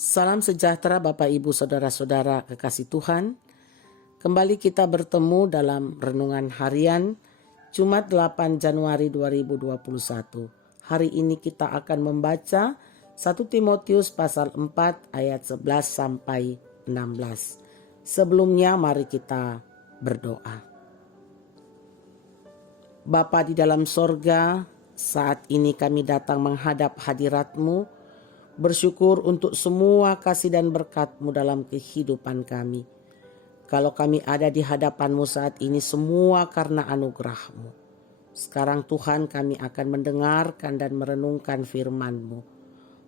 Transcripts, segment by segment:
Salam sejahtera Bapak Ibu Saudara-saudara kekasih Tuhan. Kembali kita bertemu dalam renungan harian Jumat 8 Januari 2021. Hari ini kita akan membaca 1 Timotius pasal 4 ayat 11 sampai 16. Sebelumnya mari kita berdoa. Bapa di dalam sorga, saat ini kami datang menghadap hadirat-Mu, bersyukur untuk semua kasih dan berkat-Mu dalam kehidupan kami. Kalau kami ada di hadapan-Mu saat ini, semua karena anugerah-Mu. Sekarang Tuhan, kami akan mendengarkan dan merenungkan firman-Mu.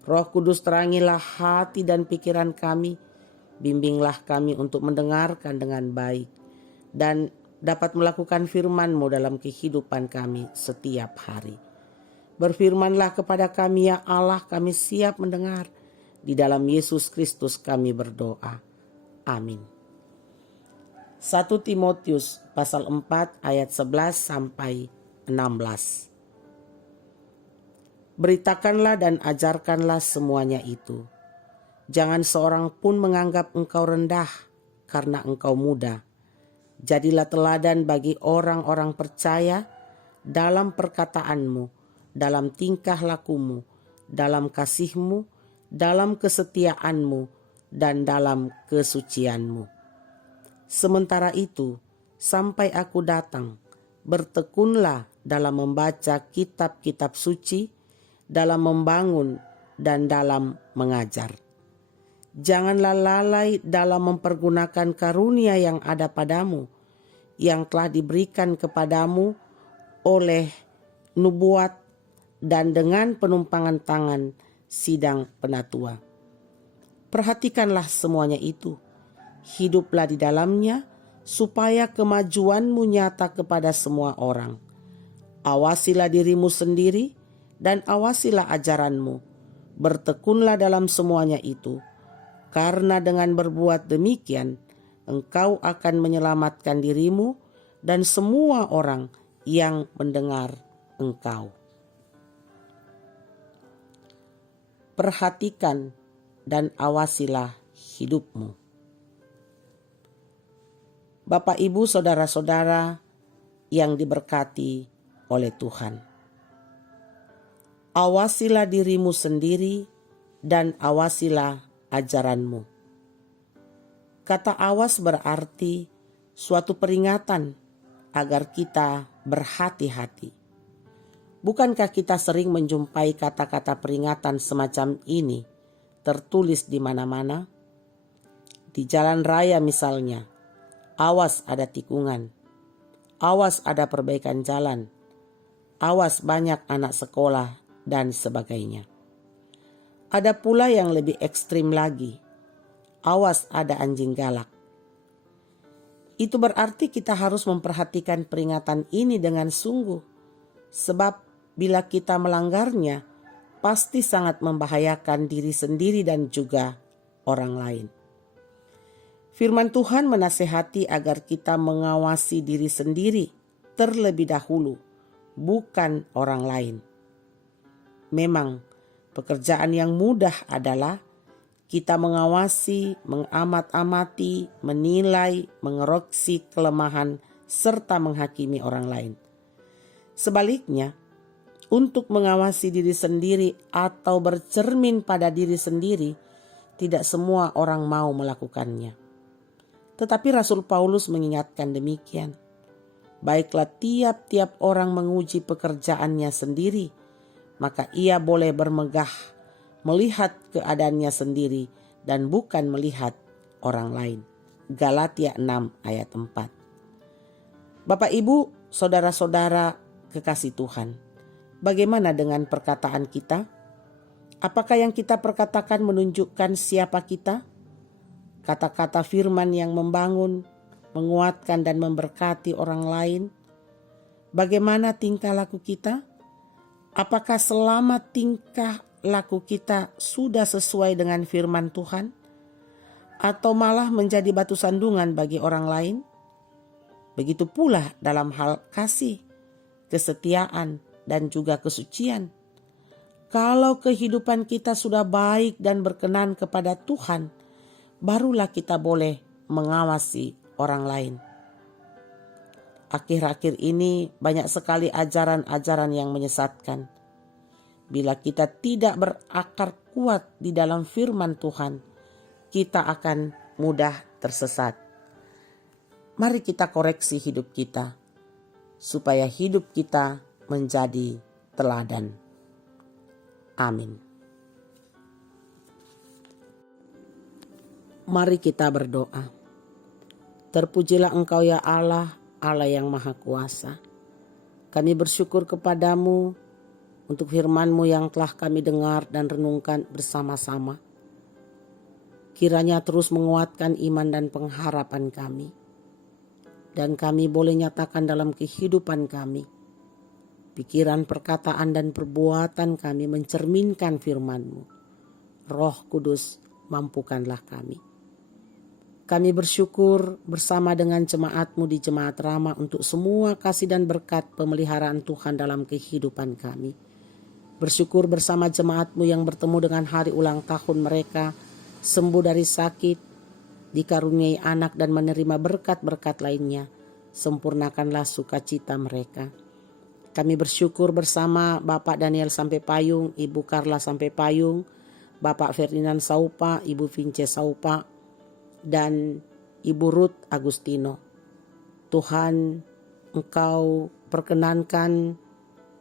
Roh Kudus, terangilah hati dan pikiran kami. Bimbinglah kami untuk mendengarkan dengan baik dan dapat melakukan firman-Mu dalam kehidupan kami setiap hari. Berfirmanlah kepada kami ya Allah, kami siap mendengar. Di dalam Yesus Kristus kami berdoa. Amin. 1 Timotius pasal 4 ayat 11 sampai 16. Beritakanlah dan ajarkanlah semuanya itu. Jangan seorang pun menganggap engkau rendah karena engkau muda. Jadilah teladan bagi orang-orang percaya dalam perkataanmu, dalam tingkah lakumu, dalam kasihmu, dalam kesetiaanmu, dan dalam kesucianmu. Sementara itu, sampai aku datang, bertekunlah dalam membaca kitab-kitab suci, dalam membangun, dan dalam mengajar. Janganlah lalai dalam mempergunakan karunia yang ada padamu, yang telah diberikan kepadamu oleh nubuat dan dengan penumpangan tangan sidang penatua. Perhatikanlah semuanya itu. Hiduplah di dalamnya supaya kemajuanmu nyata kepada semua orang. Awasilah dirimu sendiri dan awasilah ajaranmu. Bertekunlah dalam semuanya itu. Karena dengan berbuat demikian, engkau akan menyelamatkan dirimu dan semua orang yang mendengar engkau. Perhatikan dan awasilah hidupmu. Bapak, Ibu, saudara-saudara yang diberkati oleh Tuhan. Awasilah dirimu sendiri dan awasilah ajaranmu. Kata awas berarti suatu peringatan agar kita berhati-hati. Bukankah kita sering menjumpai kata-kata peringatan semacam ini tertulis di mana-mana? Di jalan raya misalnya, awas ada tikungan, awas ada perbaikan jalan, awas banyak anak sekolah, dan sebagainya. Ada pula yang lebih ekstrim lagi, awas ada anjing galak. Itu berarti kita harus memperhatikan peringatan ini dengan sungguh, sebab bila kita melanggarnya, pasti sangat membahayakan diri sendiri dan juga orang lain. Firman Tuhan menasihati agar kita mengawasi diri sendiri terlebih dahulu, bukan orang lain. Memang, pekerjaan yang mudah adalah kita mengawasi, mengamat-amati, menilai, mengoreksi kelemahan, serta menghakimi orang lain. Sebaliknya, untuk mengawasi diri sendiri atau bercermin pada diri sendiri, tidak semua orang mau melakukannya. Tetapi Rasul Paulus mengingatkan demikian. Baiklah tiap-tiap orang menguji pekerjaannya sendiri, maka ia boleh bermegah, melihat keadaannya sendiri dan bukan melihat orang lain. Galatia 6 ayat 4. Bapak, Ibu, saudara-saudara kekasih Tuhan, bagaimana dengan perkataan kita? Apakah yang kita perkatakan menunjukkan siapa kita? Kata-kata firman yang membangun, menguatkan dan memberkati orang lain? Bagaimana tingkah laku kita? Apakah selama tingkah laku kita sudah sesuai dengan firman Tuhan? Atau malah menjadi batu sandungan bagi orang lain? Begitu pula dalam hal kasih, kesetiaan, dan juga kesucian. Kalau kehidupan kita sudah baik dan berkenan kepada Tuhan, barulah kita boleh mengawasi orang lain. Akhir-akhir ini banyak sekali ajaran-ajaran yang menyesatkan. Bila kita tidak berakar kuat di dalam firman Tuhan, kita akan mudah tersesat. Mari kita koreksi hidup kita, supaya hidup kita menjadi teladan. Amin. Mari kita berdoa. Terpujilah Engkau ya Allah, Allah yang Maha Kuasa. Kami bersyukur kepadamu untuk firman-Mu yang telah kami dengar dan renungkan bersama-sama. Kiranya terus menguatkan iman dan pengharapan kami. Dan kami boleh nyatakan dalam kehidupan kami. Pikiran, perkataan, dan perbuatan kami mencerminkan firman-Mu. Roh Kudus, mampukanlah kami. Kami bersyukur bersama dengan jemaat-Mu di Jemaat Rama untuk semua kasih dan berkat pemeliharaan Tuhan dalam kehidupan kami. Bersyukur bersama jemaat-Mu yang bertemu dengan hari ulang tahun mereka, sembuh dari sakit, dikaruniai anak dan menerima berkat-berkat lainnya. Sempurnakanlah sukacita mereka. Kami bersyukur bersama Bapak Daniel Sampai Payung, Ibu Carla Sampai Payung, Bapak Ferdinand Saupa, Ibu Vince Saupa, dan Ibu Ruth Agustino. Tuhan, Engkau perkenankan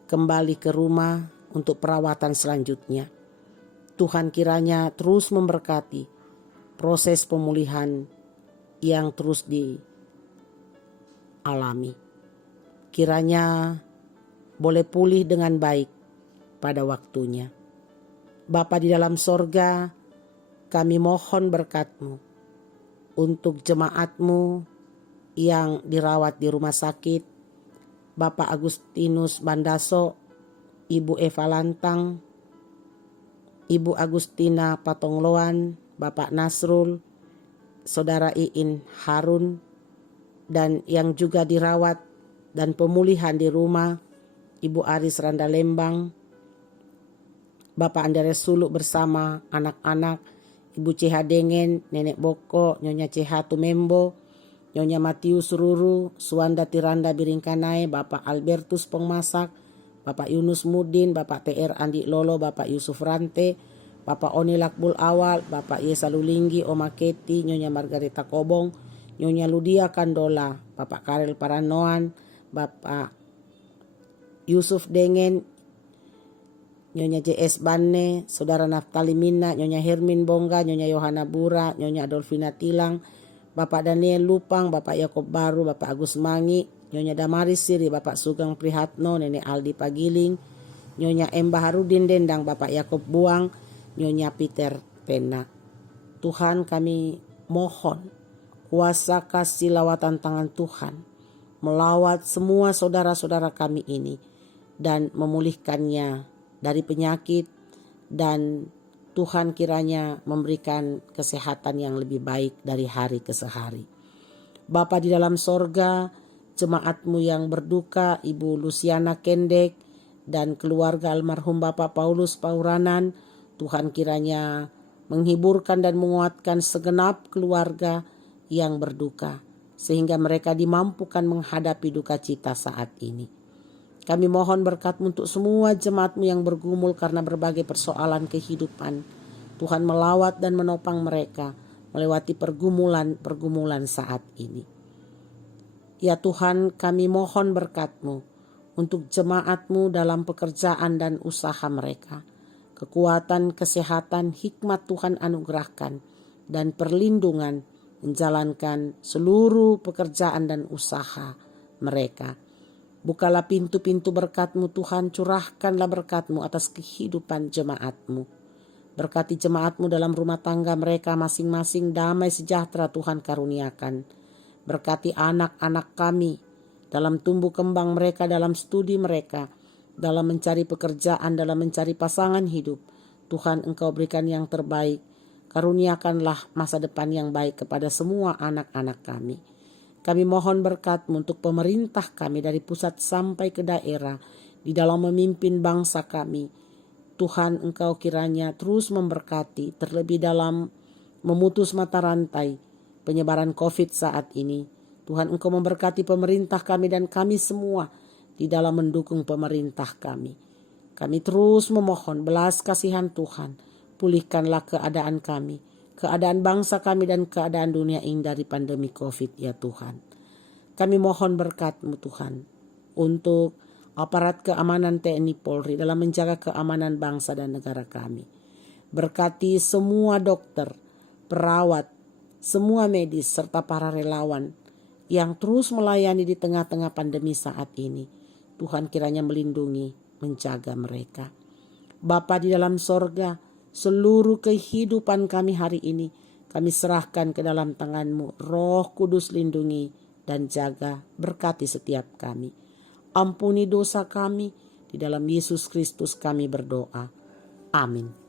kembali ke rumah untuk perawatan selanjutnya. Tuhan kiranya terus memberkati proses pemulihan yang terus dialami. Kiranya boleh pulih dengan baik pada waktunya. Bapa di dalam sorga, kami mohon berkat-Mu untuk jemaat-Mu yang dirawat di rumah sakit, Bapak Agustinus Bandaso, Ibu Eva Lantang, Ibu Agustina Patongloan, Bapak Nasrul, Saudara Iin Harun, dan yang juga dirawat dan pemulihan di rumah, Ibu Aris Randa Lembang, Bapak Andreas Suluk bersama anak-anak, Ibu CH Dengen, Nenek Boko, Nyonya CH Tumembo, Nyonya Matius Ruru, Suanda Tiranda Biringkanai, Bapak Albertus Pengmasak, Bapak Yunus Mudin, Bapak TR Andi Lolo, Bapak Yusuf Rante, Bapak Oni Lakbul Awal, Bapak Yesa Lulinggi, Oma Keti, Nyonya Margarita Kobong, Nyonya Ludia Kandola, Bapak Karel Paranoan, Bapak Yusuf Dengen, Nyonya JS Banne, Saudara Naftali Mina, Nyonya Hermin Bongga, Nyonya Yohana Bura, Nyonya Adolfina Tilang, Bapak Daniel Lupang, Bapak Yakob Baru, Bapak Agus Mangi, Nyonya Damaris Siri, Bapak Sugeng Prihatno, Nenek Aldi Pagiling, Nyonya M. Baharudin Dendang, Bapak Yakob Buang, Nyonya Peter Pena. Tuhan, kami mohon kuasa kasih lawatan tangan Tuhan melawat semua saudara-saudara kami ini dan memulihkannya dari penyakit, dan Tuhan kiranya memberikan kesehatan yang lebih baik dari hari ke sehari. Bapa di dalam sorga, jemaat-Mu yang berduka, Ibu Luciana Kendek dan keluarga almarhum Bapak Paulus Pauranan, Tuhan kiranya menghiburkan dan menguatkan segenap keluarga yang berduka, sehingga mereka dimampukan menghadapi duka cita saat ini. Kami mohon berkat-Mu untuk semua jemaat-Mu yang bergumul karena berbagai persoalan kehidupan. Tuhan melawat dan menopang mereka melewati pergumulan saat ini. Ya Tuhan, kami mohon berkat-Mu untuk jemaat-Mu dalam pekerjaan dan usaha mereka. Kekuatan, kesehatan, hikmat Tuhan anugerahkan dan perlindungan menjalankan seluruh pekerjaan dan usaha mereka. Bukalah pintu-pintu berkat-Mu Tuhan, curahkanlah berkat-Mu atas kehidupan jemaat-Mu. Berkati jemaat-Mu dalam rumah tangga mereka masing-masing, damai sejahtera Tuhan karuniakan. Berkati anak-anak kami dalam tumbuh kembang mereka, dalam studi mereka, dalam mencari pekerjaan, dalam mencari pasangan hidup. Tuhan, Engkau berikan yang terbaik. Karuniakanlah masa depan yang baik kepada semua anak-anak kami. Kami mohon berkat-Mu untuk pemerintah kami dari pusat sampai ke daerah di dalam memimpin bangsa kami. Tuhan, Engkau kiranya terus memberkati, terlebih dalam memutus mata rantai penyebaran COVID saat ini. Tuhan, Engkau memberkati pemerintah kami dan kami semua di dalam mendukung pemerintah kami. Kami terus memohon belas kasihan Tuhan, pulihkanlah keadaan kami, keadaan bangsa kami dan keadaan dunia ini dari pandemi COVID ya Tuhan. Kami mohon berkat-Mu Tuhan untuk aparat keamanan TNI Polri dalam menjaga keamanan bangsa dan negara kami. Berkati semua dokter, perawat, semua medis serta para relawan yang terus melayani di tengah-tengah pandemi saat ini. Tuhan kiranya melindungi, menjaga mereka. Bapa di dalam sorga, seluruh kehidupan kami hari ini kami serahkan ke dalam tangan-Mu. Roh Kudus lindungi dan jaga, berkati setiap kami. Ampuni dosa kami, di dalam Yesus Kristus kami berdoa. Amin.